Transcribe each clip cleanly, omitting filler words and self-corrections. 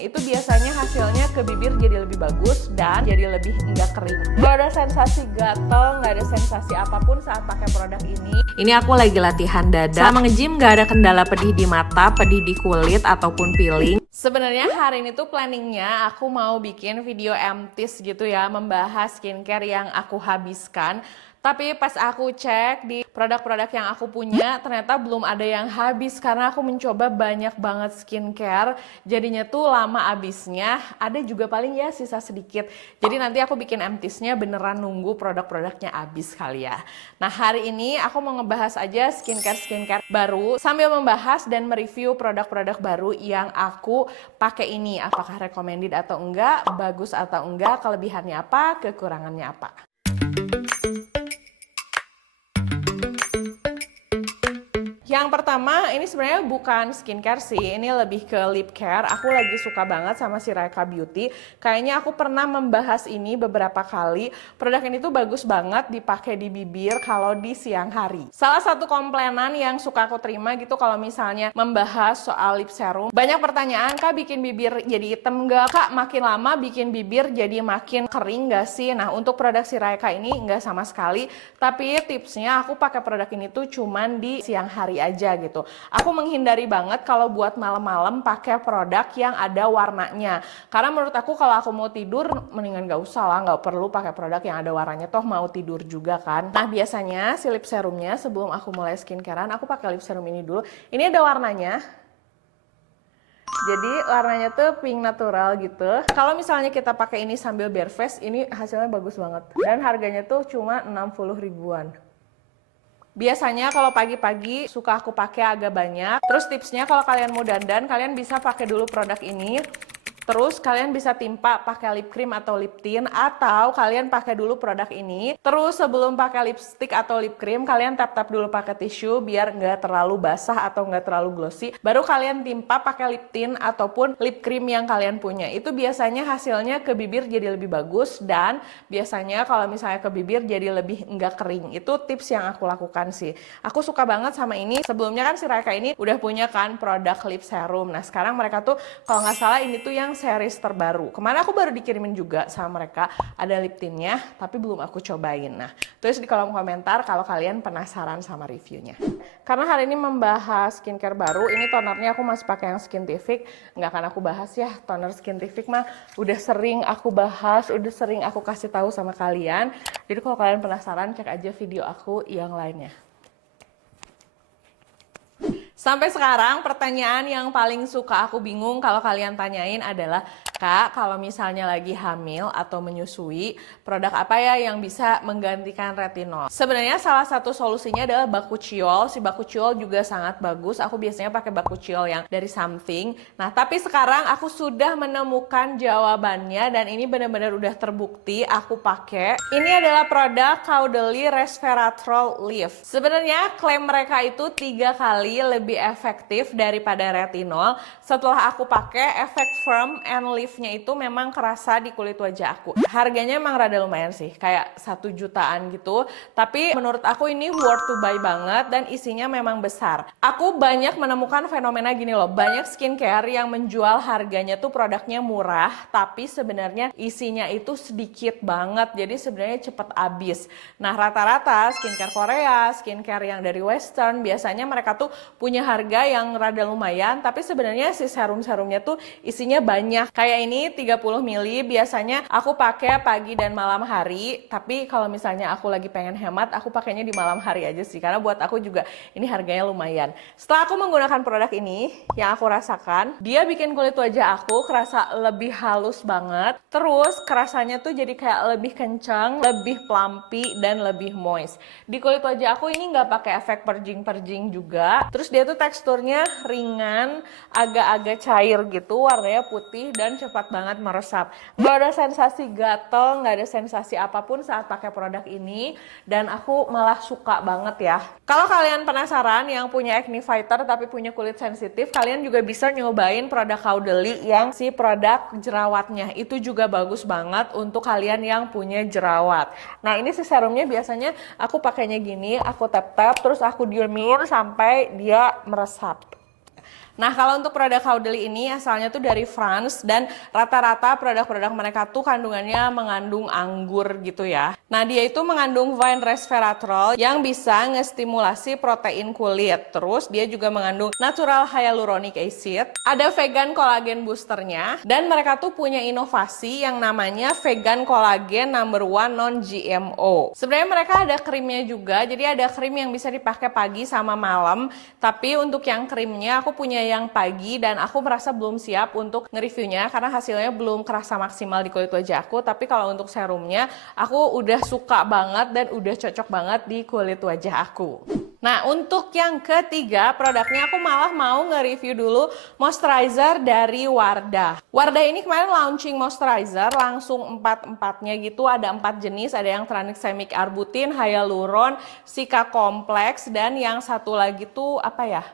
Itu biasanya hasilnya ke bibir jadi lebih bagus dan jadi lebih enggak kering. Gak ada sensasi gatel, gak ada sensasi apapun saat pakai produk ini. Ini aku lagi latihan dada. Selama nge-gym gak ada kendala pedih di mata, pedih di kulit, ataupun peeling. Sebenarnya hari ini tuh planningnya aku mau bikin video empties gitu ya, membahas skincare yang aku habiskan. Tapi pas aku cek di produk-produk yang aku punya, ternyata belum ada yang habis karena aku mencoba banyak banget skincare. Jadinya tuh lama habisnya, ada juga paling ya sisa sedikit. Jadi nanti aku bikin emptiesnya beneran nunggu produk-produknya habis kali ya. Nah hari ini aku mau ngebahas aja skincare baru sambil membahas dan mereview produk-produk baru yang aku pakai ini. Apakah recommended atau enggak, bagus atau enggak, kelebihannya apa, kekurangannya apa. Yang pertama, ini sebenarnya bukan skincare sih, ini lebih ke lip care. Aku lagi suka banget sama si Reka Beauty. Kayaknya aku pernah membahas ini beberapa kali. Produk ini tuh bagus banget dipakai di bibir kalau di siang hari. Salah satu komplainan yang suka aku terima gitu kalau misalnya membahas soal lip serum. Banyak pertanyaan, Kak bikin bibir jadi hitam nggak? Kak makin lama bikin bibir jadi makin kering nggak sih? Nah untuk produk si Reka ini nggak sama sekali. Tapi tipsnya aku pakai produk ini tuh cuman di siang hari aja gitu. Aku menghindari banget kalau buat malam-malam pakai produk yang ada warnanya. Karena menurut aku kalau aku mau tidur mendingan gak usah lah, gak perlu pakai produk yang ada warnanya, toh mau tidur juga kan. Nah biasanya si lip serumnya sebelum aku mulai skincarean aku pakai lip serum ini dulu. Ini ada warnanya. Jadi warnanya tuh pink natural gitu. Kalau misalnya kita pakai ini sambil bare face, ini hasilnya bagus banget. Dan harganya tuh cuma 60 ribuan. Biasanya kalau pagi-pagi suka aku pakai agak banyak. Terus tipsnya kalau kalian mau dandan, kalian bisa pakai dulu produk ini. Terus kalian bisa timpa pakai lip cream atau lip tint, atau kalian pakai dulu produk ini. Terus sebelum pakai lipstick atau lip cream, kalian tap-tap dulu pakai tisu biar nggak terlalu basah atau nggak terlalu glossy. Baru kalian timpa pakai lip tint ataupun lip cream yang kalian punya. Itu biasanya hasilnya ke bibir jadi lebih bagus dan biasanya kalau misalnya ke bibir jadi lebih nggak kering. Itu tips yang aku lakukan sih. Aku suka banget sama ini. Sebelumnya kan si Reka ini udah punya kan produk lip serum. Nah sekarang mereka tuh kalau nggak salah ini tuh yang series terbaru. Kemarin aku baru dikirimin juga sama mereka, ada lip tintnya, tapi belum aku cobain. Nah, tulis di kolom komentar kalau kalian penasaran sama reviewnya. Karena hari ini membahas skincare baru, ini tonernya aku masih pakai yang Skintific. Nggak akan aku bahas ya, toner Skintific mah udah sering aku bahas, udah sering aku kasih tahu sama kalian. Jadi kalau kalian penasaran, cek aja video aku yang lainnya. Sampai sekarang pertanyaan yang paling suka aku bingung kalau kalian tanyain adalah, Kak, kalau misalnya lagi hamil atau menyusui, produk apa ya yang bisa menggantikan retinol? Sebenarnya salah satu solusinya adalah bakuchiol. Si bakuchiol juga sangat bagus. Aku biasanya pakai bakuchiol yang dari Something. Nah, tapi sekarang aku sudah menemukan jawabannya dan ini benar-benar udah terbukti aku pakai. Ini adalah produk Caudalie Resveratrol Leave. Sebenarnya klaim mereka itu 3 kali lebih efektif daripada retinol. Setelah aku pakai, efek firm and lift-nya itu memang kerasa di kulit wajah aku. Harganya emang rada lumayan sih, kayak 1 jutaan gitu. Tapi menurut aku ini worth to buy banget dan isinya memang besar. Aku banyak menemukan fenomena gini loh, banyak skincare yang menjual harganya tuh produknya murah, tapi sebenarnya isinya itu sedikit banget. Jadi sebenarnya cepet habis. Nah rata-rata skincare Korea, skincare yang dari Western, biasanya mereka tuh punya harga yang rada lumayan, tapi sebenarnya si serum-serumnya tuh isinya banyak. Kayak ini 30 ml, biasanya aku pakai pagi dan malam hari, tapi kalau misalnya aku lagi pengen hemat, aku pakainya di malam hari aja sih, karena buat aku juga ini harganya lumayan. Setelah aku menggunakan produk ini, yang aku rasakan, dia bikin kulit wajah aku kerasa lebih halus banget, terus kerasanya tuh jadi kayak lebih kencang, lebih plumpy, dan lebih moist. Di kulit wajah aku ini nggak pakai efek perjing-perjing juga, terus dia tuh teksturnya ringan, agak-agak cair gitu, warnanya putih dan cepat banget meresap. Gak ada sensasi gatel, gak ada sensasi apapun saat pakai produk ini, dan aku malah suka banget ya. Kalau kalian penasaran yang punya acne fighter tapi punya kulit sensitif, kalian juga bisa nyobain produk Caudalie yang si produk jerawatnya. Itu juga bagus banget untuk kalian yang punya jerawat. Nah ini si serumnya biasanya aku pakainya gini, aku tap-tap terus aku diemin sampai dia meresap. Nah, kalau untuk produk Caudalie ini asalnya tuh dari France dan rata-rata produk-produk mereka tuh kandungannya mengandung anggur gitu ya. Nah, dia itu mengandung vine resveratrol yang bisa ngestimulasi protein kulit. Terus dia juga mengandung natural hyaluronic acid, ada vegan collagen boosternya, dan mereka tuh punya inovasi yang namanya vegan collagen #1 non-GMO. Sebenarnya mereka ada krimnya juga, jadi ada krim yang bisa dipakai pagi sama malam. Tapi untuk yang krimnya aku punya yang pagi dan aku merasa belum siap untuk nge-reviewnya karena hasilnya belum kerasa maksimal di kulit wajah aku. Tapi kalau untuk serumnya aku udah suka banget dan udah cocok banget di kulit wajah aku. Nah, untuk yang ketiga produknya aku malah mau nge-review dulu moisturizer dari Wardah. Wardah ini kemarin launching moisturizer langsung 4-4-nya gitu, ada 4 jenis, ada yang tranexamic arbutin, hyaluron, Cica Complex, dan yang satu lagi tuh apa ya?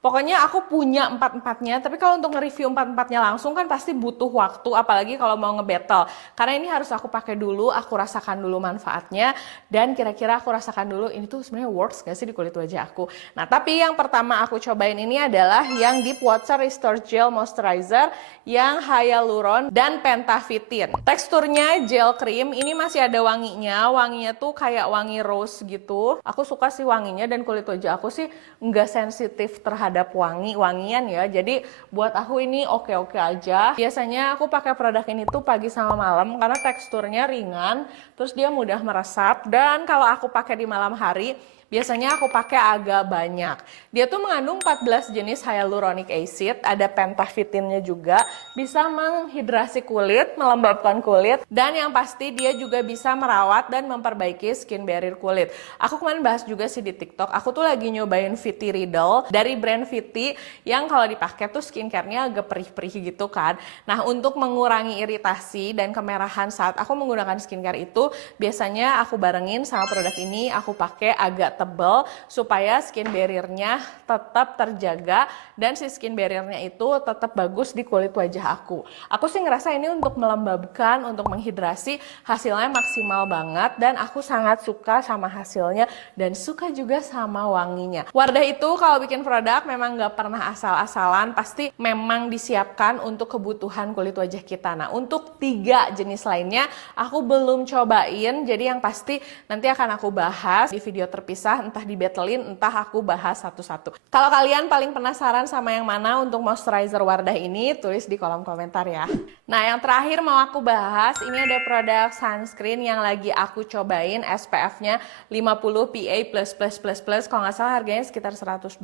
Pokoknya aku punya 4-4-nya, tapi kalau untuk nge-review 4-4-nya langsung kan pasti butuh waktu, apalagi kalau mau nge-battle. Karena ini harus aku pakai dulu, aku rasakan dulu manfaatnya, dan kira-kira aku rasakan dulu ini tuh sebenarnya works gak sih di kulit wajah aku. Nah, tapi yang pertama aku cobain ini adalah yang Deep Water Restore Gel Moisturizer yang hyaluron dan pentavitin. Teksturnya gel cream, ini masih ada wanginya tuh kayak wangi rose gitu. Aku suka sih wanginya dan kulit wajah aku sih nggak sensitif terhadap wangian ya. Jadi buat aku ini oke-oke aja. Biasanya aku pakai produk ini tuh pagi sama malam karena teksturnya ringan, terus dia mudah meresap, dan kalau aku pakai di malam hari biasanya aku pakai agak banyak. Dia tuh mengandung 14 jenis hyaluronic acid, ada pentavitinnya juga, bisa menghidrasi kulit, melembabkan kulit, dan yang pasti dia juga bisa merawat dan memperbaiki skin barrier kulit. Aku kemarin bahas juga sih di TikTok, aku tuh lagi nyobain Viti Riddle dari brand Viti yang kalau dipakai tuh skincare-nya agak perih-perih gitu kan. Nah, untuk mengurangi iritasi dan kemerahan saat aku menggunakan skincare itu, biasanya aku barengin sama produk ini, aku pakai agak tebal supaya skin barrier-nya tetap terjaga dan si skin barrier-nya itu tetap bagus di kulit wajah aku. Aku sih ngerasa ini untuk melembabkan, untuk menghidrasi, hasilnya maksimal banget dan aku sangat suka sama hasilnya dan suka juga sama wanginya. Wardah itu kalau bikin produk memang nggak pernah asal-asalan, pasti memang disiapkan untuk kebutuhan kulit wajah kita. Nah, untuk 3 jenis lainnya aku belum cobain, jadi yang pasti nanti akan aku bahas di video terpisah, entah di battlein, entah aku bahas satu-satu. Kalau kalian paling penasaran sama yang mana untuk moisturizer Wardah ini, tulis di kolom komentar ya. Nah, yang terakhir mau aku bahas, ini ada produk sunscreen yang lagi aku cobain, SPF-nya 50 PA++++, kalau nggak salah harganya sekitar 120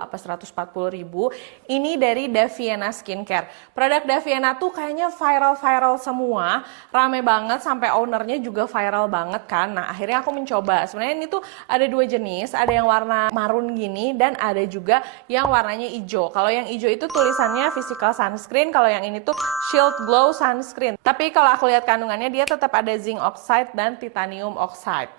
apa 140 ribu. Ini dari Daviena Skincare. Produk Daviena tuh kayaknya viral-viral semua, rame banget, sampai ownernya juga viral banget kan. Nah, akhirnya aku mencoba. Sebenarnya ini tuh ada 2 jenis, ada yang warna marun gini dan ada juga yang warnanya hijau. Kalau yang hijau itu tulisannya physical sunscreen, kalau yang ini tuh shield glow sunscreen. Tapi kalau aku lihat kandungannya dia tetap ada zinc oxide dan titanium oxide.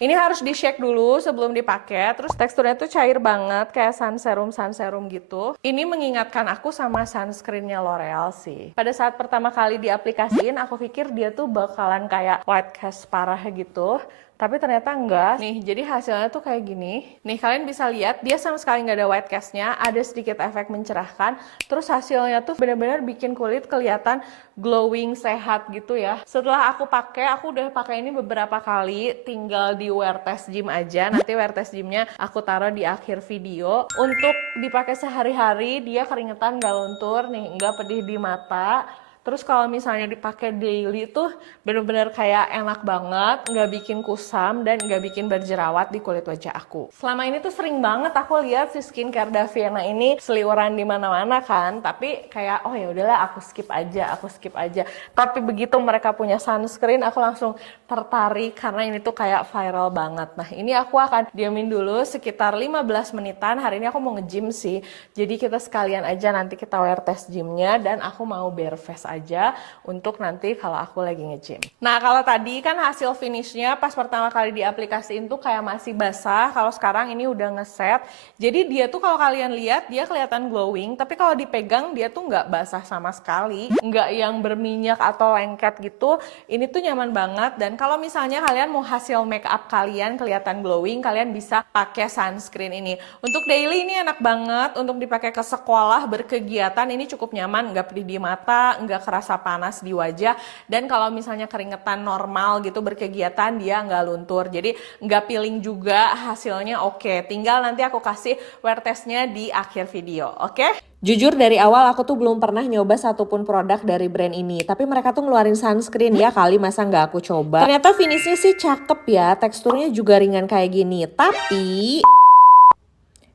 Ini harus di-shake dulu sebelum dipakai, terus teksturnya tuh cair banget kayak sun serum gitu. Ini mengingatkan aku sama sunscreennya L'Oreal sih. Pada saat pertama kali diaplikasiin, aku pikir dia tuh bakalan kayak white cast parah gitu. Tapi ternyata enggak. Nih, jadi hasilnya tuh kayak gini. Nih, kalian bisa lihat, dia sama sekali nggak ada white cast-nya, ada sedikit efek mencerahkan. Terus hasilnya tuh benar-benar bikin kulit kelihatan glowing, sehat gitu ya. Setelah aku pakai, aku udah pakai ini beberapa kali, tinggal di wear test gym aja. Nanti wear test gymnya aku taruh di akhir video. Untuk dipakai sehari-hari, dia keringetan, nggak luntur, nih, nggak pedih di mata. Terus kalau misalnya dipakai daily tuh bener-bener kayak enak banget, nggak bikin kusam dan nggak bikin berjerawat di kulit wajah aku. Selama ini tuh sering banget aku lihat si skincare Daviena ini seliweran di mana-mana kan, tapi kayak oh ya udahlah aku skip aja. Tapi begitu mereka punya sunscreen, aku langsung tertarik karena ini tuh kayak viral banget. Nah, ini aku akan diamin dulu sekitar 15 menitan. Hari ini aku mau nge-gym sih, jadi kita sekalian aja nanti kita wear test gymnya dan aku mau bare face aja aja untuk nanti kalau aku lagi nge-gym. Nah, kalau tadi kan hasil finishnya pas pertama kali diaplikasiin tuh kayak masih basah, kalau sekarang ini udah ngeset. Jadi dia tuh kalau kalian lihat dia kelihatan glowing, tapi kalau dipegang dia tuh nggak basah sama sekali, nggak yang berminyak atau lengket gitu. Ini tuh nyaman banget, dan kalau misalnya kalian mau hasil make up kalian kelihatan glowing, kalian bisa pakai sunscreen ini. Untuk daily ini enak banget, untuk dipakai ke sekolah, berkegiatan ini cukup nyaman, nggak pedih di mata, nggak kerasa panas di wajah, dan kalau misalnya keringetan normal gitu berkegiatan dia nggak luntur, jadi nggak peeling juga, hasilnya oke. Tinggal nanti aku kasih wear testnya di akhir video, oke? Jujur dari awal aku tuh belum pernah nyoba satupun produk dari brand ini, tapi mereka tuh ngeluarin sunscreen ya kali, masa nggak aku coba. Ternyata finishnya sih cakep ya, teksturnya juga ringan kayak gini, tapi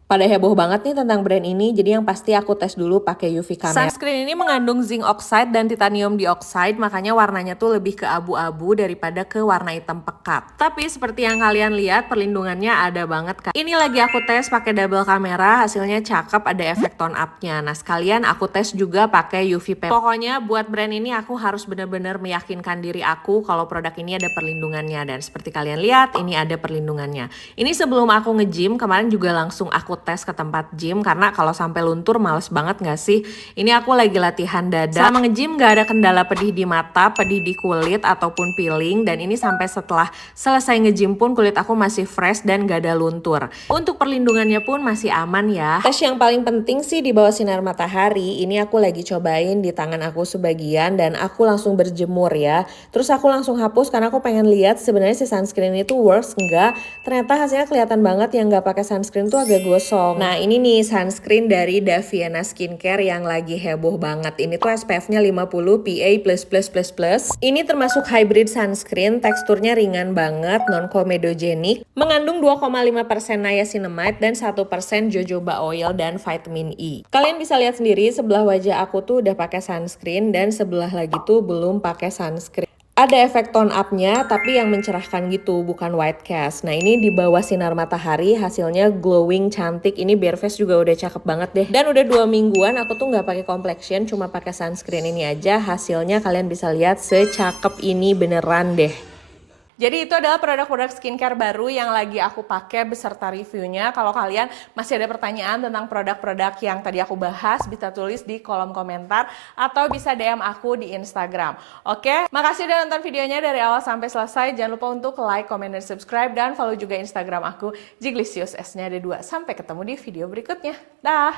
pada heboh banget nih tentang brand ini, jadi yang pasti aku tes dulu pakai UV camera. Sunscreen ini mengandung zinc oxide dan titanium dioxide, makanya warnanya tuh lebih ke abu-abu daripada ke warna hitam pekat. Tapi seperti yang kalian lihat, perlindungannya ada banget kan. Ini lagi aku tes pakai double kamera, hasilnya cakep, ada efek tone up-nya. Nah, sekalian aku tes juga pakai UV paper. Pokoknya buat brand ini aku harus benar-benar meyakinkan diri aku kalau produk ini ada perlindungannya, dan seperti kalian lihat ini ada perlindungannya. Ini sebelum aku nge-gym, kemarin juga langsung aku tes ke tempat gym, karena kalau sampai luntur males banget gak sih? Ini aku lagi latihan dada. Selama nge-gym gak ada kendala pedih di mata, pedih di kulit ataupun peeling, dan ini sampai setelah selesai nge-gym pun kulit aku masih fresh dan gak ada luntur. Untuk perlindungannya pun masih aman ya. Tes yang paling penting sih di bawah sinar matahari, ini aku lagi cobain di tangan aku sebagian dan aku langsung berjemur ya. Terus aku langsung hapus karena aku pengen lihat sebenarnya si sunscreen itu works enggak. Ternyata hasilnya kelihatan banget, yang gak pakai sunscreen tuh agak gosong. Nah, ini nih sunscreen dari Daviana Skincare yang lagi heboh banget. Ini tuh SPF-nya 50 PA++++. Ini termasuk hybrid sunscreen, teksturnya ringan banget, non-comedogenic, mengandung 2,5% niacinamide dan 1% jojoba oil dan vitamin E. Kalian bisa lihat sendiri sebelah wajah aku tuh udah pakai sunscreen dan sebelah lagi tuh belum pakai sunscreen. Ada efek tone up-nya, tapi yang mencerahkan gitu, bukan white cast. Nah, ini di bawah sinar matahari hasilnya glowing, cantik. Ini bare face juga udah cakep banget deh. Dan udah 2 mingguan aku tuh nggak pakai complexion, cuma pakai sunscreen ini aja. Hasilnya kalian bisa lihat secakep ini beneran deh. Jadi itu adalah produk-produk skincare baru yang lagi aku pakai beserta reviewnya. Kalau kalian masih ada pertanyaan tentang produk-produk yang tadi aku bahas, bisa tulis di kolom komentar atau bisa DM aku di Instagram. Oke, makasih udah nonton videonya dari awal sampai selesai. Jangan lupa untuk like, comment, dan subscribe, dan follow juga Instagram aku, Jiglisius, S-nya ada 2. Sampai ketemu di video berikutnya. Dah!